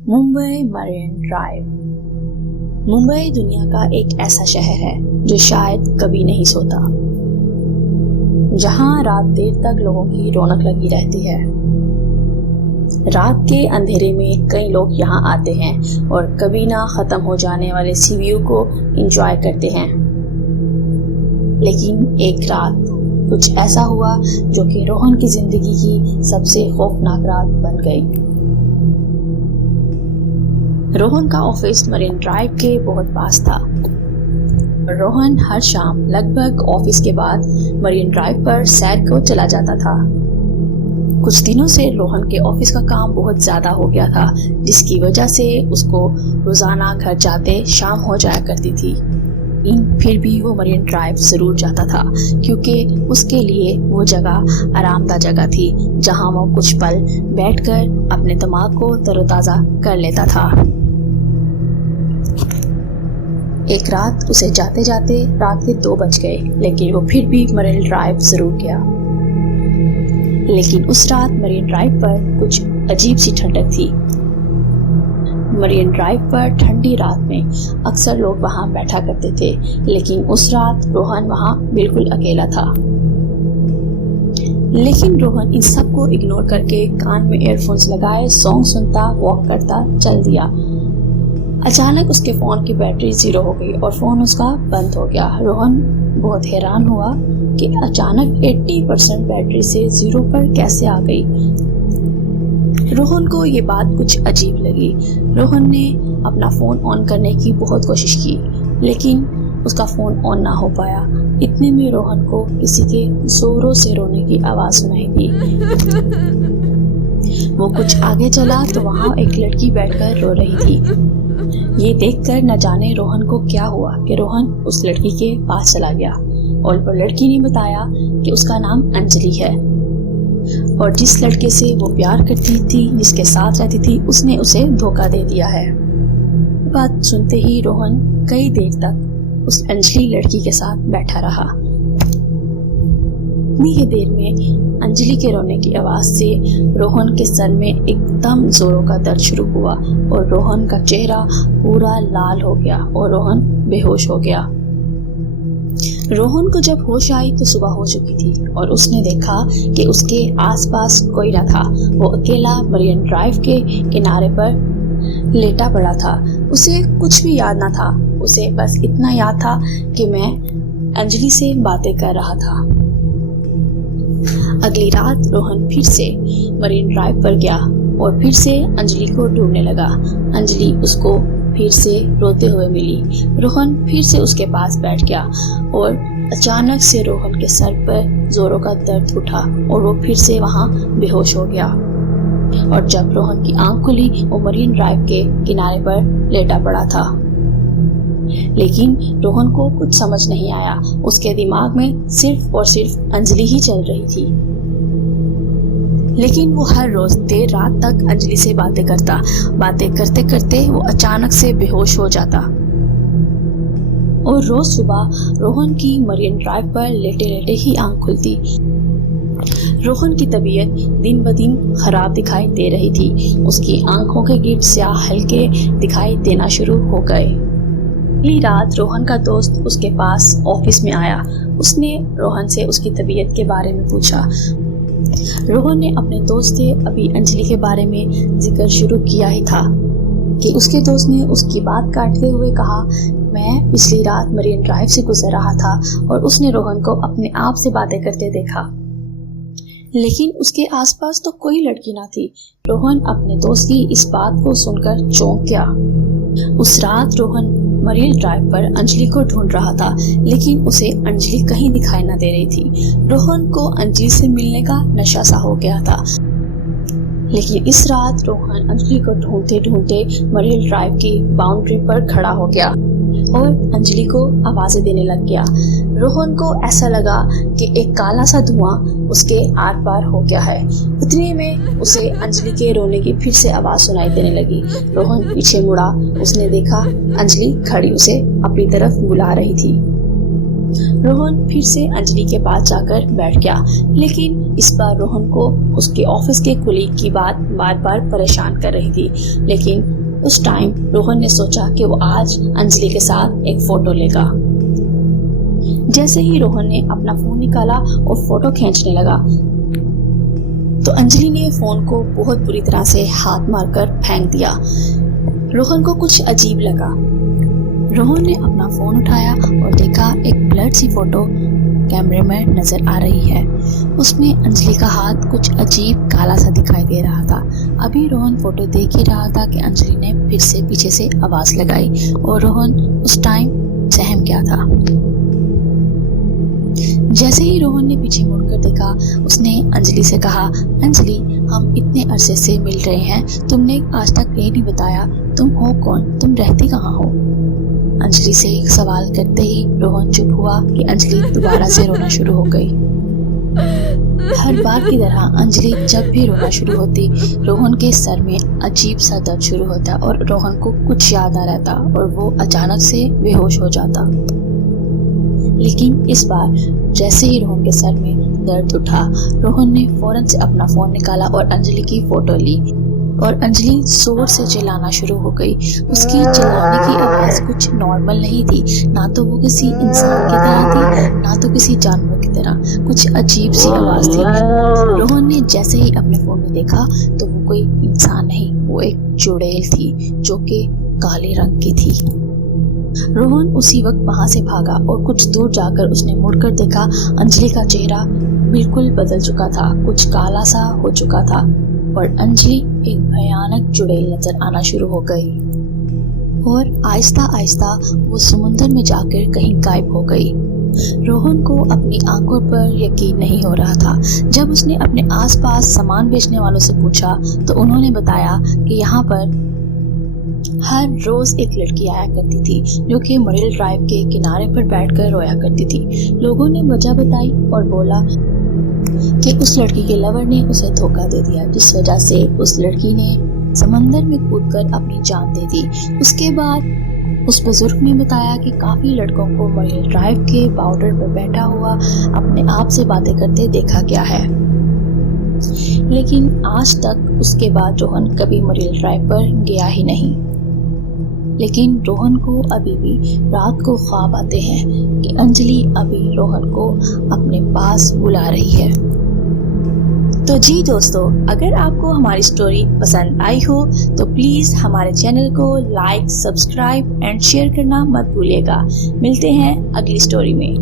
Mumbai marine drive. Mumbai दुनिया का एक ऐसा शहर है जो शायद कभी नहीं सोता, जहां रात देर तक लोगों की रौनक लगी रहती है। रात के अंधेरे में कई लोग यहां आते हैं और कभी ना खत्म हो जाने वाले सी व्यू को एंजॉय करते हैं। लेकिन एक रात कुछ ऐसा हुआ जो कि रोहन की जिंदगी की सबसे खौफनाक रात बन गई। रोहन का ऑफिस मरीन ड्राइव के बहुत पास था। रोहन हर शाम लगभग ऑफिस के बाद मरीन ड्राइव पर सैर को चला जाता था। कुछ दिनों से रोहन के ऑफिस का काम बहुत ज्यादा हो गया था, जिसकी वजह से उसको रोजाना घर जाते शाम हो जाया करती थी। फिर भी वो मरीन ड्राइव जरूर जाता था, क्योंकि उसके लिए वो जगह आरामदायक जगह थी, जहां वो कुछ पल बैठकर अपने दिमाग को तरोताजा कर लेता था। एक रात उसे जाते जाते रात के 2 बज गए, लेकिन वो फिर भी मरीन ड्राइव जरूर गया। लेकिन उस रात मरीन ड्राइव पर कुछ अजीब सी ठंडक थी। मरीन ड्राइव पर ठंडी रात में अक्सर लोग वहां बैठा करते थे, लेकिन उस रात रोहन वहां बिल्कुल अकेला था। लेकिन रोहन इन सब को इग्नोर करके कान में ईयरफोन्स लगाए सॉन्ग सुनता वॉक करता चल दिया। अचानक उसके फोन की बैटरी 0 हो गई और फोन उसका बंद हो गया। रोहन बहुत हैरान हुआ कि अचानक 80% बैटरी से 0 पर कैसे आ गई। रोहन को ये बात कुछ अजीब लगी। रोहन ने अपना फोन ऑन करने की बहुत कोशिश की, लेकिन उसका फोन ऑन ना हो पाया। इतने में रोहन को किसी के जोरों से रोने की आवाज सुनाई दी। वो कुछ आगे चला तो वहां एक लड़की बैठकर रो रही थी। ये देखकर न जाने रोहन को क्या हुआ कि रोहन उस लड़की के पास चला गया और लड़की ने बताया कि उसका नाम अंजलि है और जिस लड़के से वो प्यार करती थी, जिसके साथ रहती थी, उसने उसे धोखा दे दिया है। बात सुनते ही रोहन कई देर तक उस अंजलि लड़की के साथ बैठा रहा। इतनी ही देर में अंजलि के रोने की आवाज से रोहन के सर में एकदम जोरों का दर्द शुरू हुआ और रोहन का चेहरा पूरा लाल हो गया और रोहन बेहोश हो गया। रोहन को जब होश आई तो सुबह हो चुकी थी और उसने देखा कि उसके आसपास कोई न था। वो अकेला मरीन ड्राइव के किनारे पर लेटा पड़ा था। उसे कुछ भी याद न था। उसे बस इतना याद था कि मैं अंजलि से बातें कर रहा था। अगली रात रोहन फिर से मरीन ड्राइव पर गया और फिर से अंजलि को ढूंढने लगा। अंजलि उसको फिर से रोते हुए मिली। रोहन फिर से उसके पास बैठ गया और अचानक से रोहन के सर पर जोरों का दर्द उठा और वो फिर से वहां बेहोश हो गया। और जब रोहन की आंख खुली, वो मरीन ड्राइव के किनारे पर लेटा पड़ा था। लेकिन रोहन को कुछ समझ नहीं आया। उसके दिमाग में सिर्फ और सिर्फ अंजलि ही चल रही थी। लेकिन वो हर रोज देर रात तक अंजलि से बातें करता। बातें करते करते वो अचानक से बेहोश हो जाता और रोज सुबह रोहन की मरीन ड्राइव पर लेटे लेटे ही आंख खुलती। रोहन की तबीयत दिन ब दिन खराब दिखाई दे रही थी। उसकी आंखों के गिर्द स्याह हल्के दिखाई देना शुरू हो गए। अगली रात रोहन का दोस्त उसके पास ऑफिस में आया। उसने रोहन से उसकी तबीयत के बारे में पूछा। रोहन ने अपने दोस्त से अभी अंजलि के बारे में जिक्र शुरू किया ही था कि उसके दोस्त ने उसकी बात काटते हुए कहा, मैं पिछली रात मरीन ड्राइव से गुजर रहा था और उसने रोहन को अपने आप से बातें करते देखा, लेकिन उसके आसपास तो कोई लड़की ना थी। रोहन अपने दोस्त की इस बात को सुनकर चौंक गया। उस रात रोहन मरीन ड्राइव पर अंजलि को ढूंढ रहा था, लेकिन उसे अंजलि कहीं दिखाई न दे रही थी। रोहन को अंजलि से मिलने का नशा सा हो गया था। लेकिन इस रात रोहन अंजलि को ढूंढते ढूंढते मरीन ड्राइव की बाउंड्री पर खड़ा हो गया और अंजलि को आवाजें देने लग गया। रोहन को ऐसा लगा कि एक काला सा धुआं उसके आर पार हो गया है। उतने में उसे अंजलि के रोने की फिर से आवाज सुनाई देने लगी। रोहन पीछे मुड़ा। उसने देखा अंजलि खड़ी उसे अपनी तरफ बुला रही थी। रोहन फिर से अंजलि के पास जाकर बैठ गया, लेकिन इस बार रोहन को उसके ऑफिस के कुलीग की बात बार बार परेशान कर रही थी। लेकिन उस टाइम रोहन ने सोचा कि वो आज अंजलि के साथ एक फोटो लेगा। जैसे ही रोहन ने अपना फोन निकाला और फोटो खींचने लगा तो अंजलि ने फोन को बहुत बुरी तरह से हाथ मारकर फेंक दिया। रोहन को कुछ अजीब लगा। रोहन ने अपना फोन उठाया और देखा एक ब्लर सी फोटो कैमरे में नजर आ रही है। उसमें अंजलि का हाथ कुछ अजीब काला सा दिखाई दे रहा था। अभी रोहन फोटो देख ही रहा था कि अंजलि ने फिर से पीछे से आवाज लगाई और रोहन उस टाइम सहम गया था। जैसे ही रोहन ने पीछे मुड़कर देखा, उसने अंजलि से कहा, अंजलि, हम इतने अरसे से मिल रहे हैं, तुमने आज तक ये नहीं बताया तुम हो कौन, तुम रहती कहाँ हो। अंजलि से एक सवाल करते ही रोहन चुप हुआ कि अंजलि दोबारा से रोना शुरू हो गई। हर बार की तरह अंजलि जब भी रोना शुरू होती, रोहन के सर में अजीब सा दर्द शुरू होता और रोहन को कुछ याद आ रहता और वो अचानक से बेहोश हो जाता। लेकिन इस बार जैसे ही रोहन के सर में दर्द उठा, रोहन ने फौरन से अपना फोन निकाला और अंजलि की फोटो ली और अंजलि जोर से चिल्लाना शुरू हो गई। उसकी चिल्लाने की आवाज कुछ नॉर्मल नहीं थी, ना तो वो किसी इंसान की तरह थी, ना तो किसी जानवर की तरह, कुछ अजीब सी आवाज थी। रोहन ने जैसे ही अपने फोन में देखा तो वो कोई इंसान नहीं, वो एक चुड़ैल थी जो कि काले रंग की थी। रोहन उसी वक्त वहां से भागा और कुछ दूर जाकर उसने मुड़कर देखा, अंजलि का चेहरा बिल्कुल बदल चुका था, कुछ काला सा हो चुका था और अंजलि एक भयानक चुड़ैल नजर आना शुरू हो गई और आहिस्ता आहिस्ता वो समुंदर में जाकर कहीं गायब हो गई। रोहन को अपनी आंखों पर यकीन नहीं हो रहा था। जब उसने अपने आसपास सामान बेचने वालों से पूछा तो उन्होंने बताया कि यहाँ पर हर रोज एक लड़की आया करती थी जो कि मरीन ड्राइव के किनारे पर बैठकर रोया करती थी। लोगों ने वजह बताई और बोला कि उस लड़की के लवर ने उसे धोखा दे दिया, जिस वजह से उस लड़की ने समंदर में कूदकर अपनी जान दे दी। उसके बाद उस बुजुर्ग ने बताया कि काफी लड़कों को मरीन ड्राइव के बाउंडर पर बैठा हुआ अपने आप से बातें करते देखा गया है, लेकिन आज तक उसके बाद रोहन कभी मरीन ड्राइव पर गया ही नहीं। लेकिन रोहन को अभी भी रात को ख्वाब आते हैं कि अंजलि अभी रोहन को अपने पास बुला रही है। तो जी दोस्तों, अगर आपको हमारी स्टोरी पसंद आई हो तो प्लीज हमारे चैनल को लाइक, सब्सक्राइब एंड शेयर करना मत भूलिएगा। मिलते हैं अगली स्टोरी में।